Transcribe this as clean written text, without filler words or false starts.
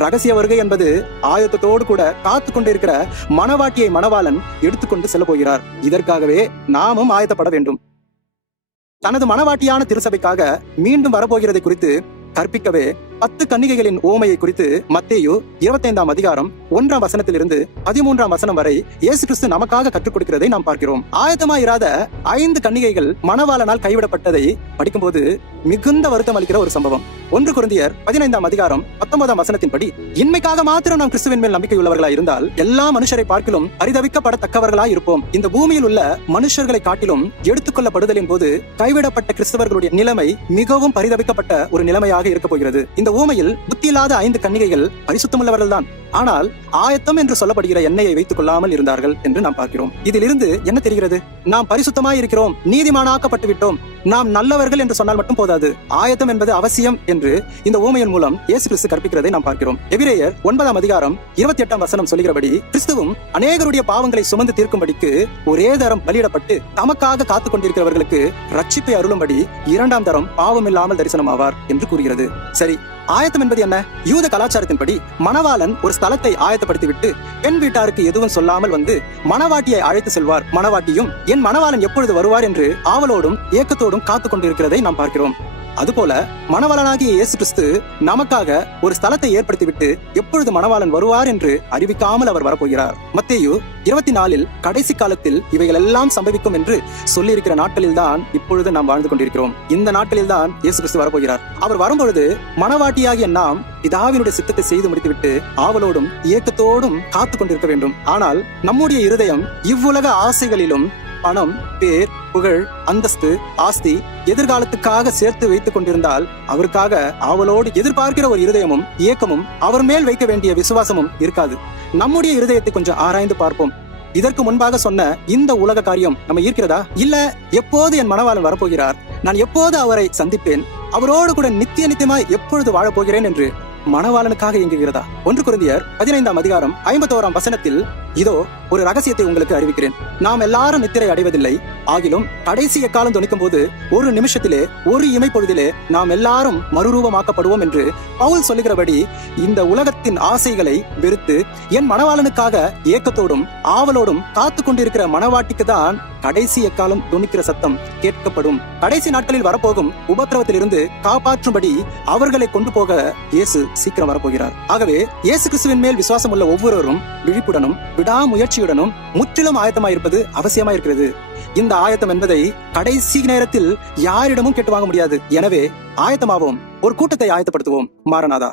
ரகசிய வருகை என்பது ஆயத்தத்தோடு கூட காத்து கொண்டிருக்கிற மணவாட்டியை மணவாளன் எடுத்துக்கொண்டு செல்ல போகிறார். இதற்காகவே நாமும் ஆயத்தப்பட வேண்டும். தனது மணவாட்டியான திருசபைக்காக மீண்டும் வரப்போகிறதை குறித்து கற்பிக்கவே 10 கன்னிகைகளின் ஓமையை குறித்து மத்தேயு 25ஆம் அதிகாரம் 1ஆம் வசனத்திலிருந்து 13ஆம் வசனம் வரை இயேசு கிறிஸ்து நமக்காக கற்றுக் கொடுக்கிறதை நாம் பார்க்கிறோம். ஆயத்தமாயிராத 5 கன்னிகைகள் மணவாளனால் கைவிடப்பட்டதை படிக்கும்போது மிகுந்த வருத்தம் அளிக்கிற ஒரு சம்பவம். 1 கொரிந்தியர் 15ஆம் அதிகாரம் 19ஆம் வசனத்தின்படி, இன்மைக்காக மாத்திரம் நாம் கிறிஸ்துவின் மேல் நம்பிக்கை உள்ளவர்களாய் இருந்தால் எல்லா மனுஷரை பார்க்கிலும் பரிதவிக்கப்படத்தக்கவர்களாய் இருப்போம். இந்த பூமியில் உள்ள மனுஷர்களை காட்டிலும் எடுத்துக்கொள்ளப்படுதலின் போது கைவிடப்பட்ட கிறிஸ்தவர்களுடைய நிலைமை மிகவும் பரிதவிக்கப்பட்ட ஒரு நிலைமையாக இருக்க போகிறது. இந்த ஊமையில் புத்தியில்லாத 5 கன்னிகைகள் பரிசுத்தமுள்ளவர்கள் தான், ஆனால் ஆயத்தம் என்று சொல்லப்படுகிற எண்ணெயை வைத்துக் கொள்ளாமல் இருந்தார்கள் என்று நாம் பார்க்கிறோம். இதிலிருந்து என்ன தெரிகிறது? நாம் பரிசுத்தமாய் இருக்கிறோம், நீதிமானாக்கப்பட்டு விட்டோம், நாம் நல்லவர்கள் என்று சொன்னால் மட்டும் போதாது, ஆயத்தம் என்பது அவசியம் என்று இந்த ஊமையின் மூலம் இயேசு கிறிஸ்து கற்பிக்கிறதை நாம் பார்க்கிறோம். எபிரேயர் 9ஆம் அதிகாரம் 28ஆம் வசனம் சொல்லுகிறபடி, கிறிஸ்துவும் அநேகருடைய பாவங்களை சுமந்து தீர்க்கும்படிக்கு ஒரே தரம் பலியிடப்பட்டு தமக்காக காத்துக் கொண்டிருக்கிறவர்களுக்கு ரட்சிப்பை அருளும்படி 2ஆம் தரம் பாவமில்லாமல் தரிசனமாவார் என்று கூறுகிறது. சரி, ஆயத்தம் என்பது என்ன? யூத கலாச்சாரத்தின்படி மணவாளன் ஒரு ஸ்தலத்தை ஆயத்தப்படுத்திவிட்டு பெண் வீட்டாருக்கு எதுவும் சொல்லாமல் வந்து மணவாட்டியை அழைத்து செல்வார். மணவாட்டியும் என் மணவாளன் எப்பொழுது வருவார் என்று ஆவலோடும் ஏக்கத்தோடும் காத்துக் கொண்டிருக்கிறதை நாம் பார்க்கிறோம். அதுபோல மணவாளனாகிய இயேசு கிறிஸ்து நமக்காக ஒரு ஸ்தலத்தை ஏற்படுத்திவிட்டு எப்பொழுது மணவாளன் வருவார் என்று அறிவிக்காமல் அவர் வரப்போகிறார். மத்தேயு 24இல் கடைசி காலத்தில் இவைகள் எல்லாம் சம்பவிக்கும் என்று சொல்லியிருக்கிற நாட்களில் தான் இப்பொழுது நாம் வாழ்ந்து கொண்டிருக்கிறோம். இந்த நாட்களில் தான் இயேசு கிறிஸ்து வரப்போகிறார். அவர் வரும்பொழுது மணவாட்டியாகிய நாம் பிதாவினுடைய சித்தத்தை செய்து முடித்துவிட்டு ஆவலோடும் ஏக்கத்தோடும் காத்து கொண்டிருக்க வேண்டும். ஆனால் நம்முடைய இருதயம் இவ்வுலக ஆசைகளிலும் பணம், பேர், புகழ், அந்தஸ்து, ஆஸ்தி, எதிர்காலத்துக்காக சேர்த்து வைத்துக் கொண்டிருந்தால் அவருக்காக ஆவலோடு எதிர்பார்க்கிற ஒரு இருதயமும் இயக்கமும் அவர் மேல் வைக்க வேண்டிய விசுவாசமும் இருக்காது. நம்முடைய இருதயத்தை கொஞ்சம் ஆராய்ந்து பார்ப்போம். இதற்கு முன்பாக சொன்ன இந்த உலக காரியம் நம்ம ஈர்க்கிறதா? இல்ல எப்போது என் மணவாளன் வரப்போகிறார், நான் எப்போது அவரை சந்திப்பேன், அவரோடு கூட நித்தியமாய் எப்பொழுது வாழப்போகிறேன் என்று மணவாளனுக்காக இயங்குகிறதா? 1 கொரிந்தியர் 15ஆம் அதிகாரம் 51ஆம் வசனத்தில், இதோ ஒரு ரகசியத்தை உங்களுக்கு அறிவிக்கிறேன், நாம் எல்லாரும் நித்திரை அடைவதில்லை, ஆகிலும் கடைசி எக்காலம் தொனிக்கும் போது ஒரு நிமிஷத்திலே ஒரு இமை பொழுதிலே நாம் எல்லாரும் மறுரூபமாக்கப்படுவோம் என்று பவுல் சொல்லுகிறபடி இந்த உலகத்தின் ஆசைகளை வெறுத்து என் மணவாளனுக்காக ஏக்கத்தோடும் ஆவலோடும் காத்து கொண்டிருக்கிற மணவாட்டிக்கு தான் கடைசி எக்காலம் தொனிக்கிற சத்தம் கேட்கப்படும். கடைசி நாட்களில் வரப்போகும் உபத்திரவத்திலிருந்து காப்பாற்றும்படி அவர்களை கொண்டு போக இயேசு சீக்கிரம் வரப்போகிறார். ஆகவே இயேசு கிறிஸ்துவின் மேல் விசுவாசம் உள்ள ஒவ்வொருவரும் விழிப்புடனும் விடாமுயற்சியுடனும் முற்றிலும் ஆயத்தமாயிருப்பது அவசியமாயிருக்கிறது. இந்த ஆயத்தம் என்பதை கடைசி நேரத்தில் யாரிடமும் கேட்டு வாங்க முடியாது. எனவே ஆயத்தமாவோம், ஒரு கூட்டத்தை ஆயத்தப்படுத்துவோம். மாரநாதா.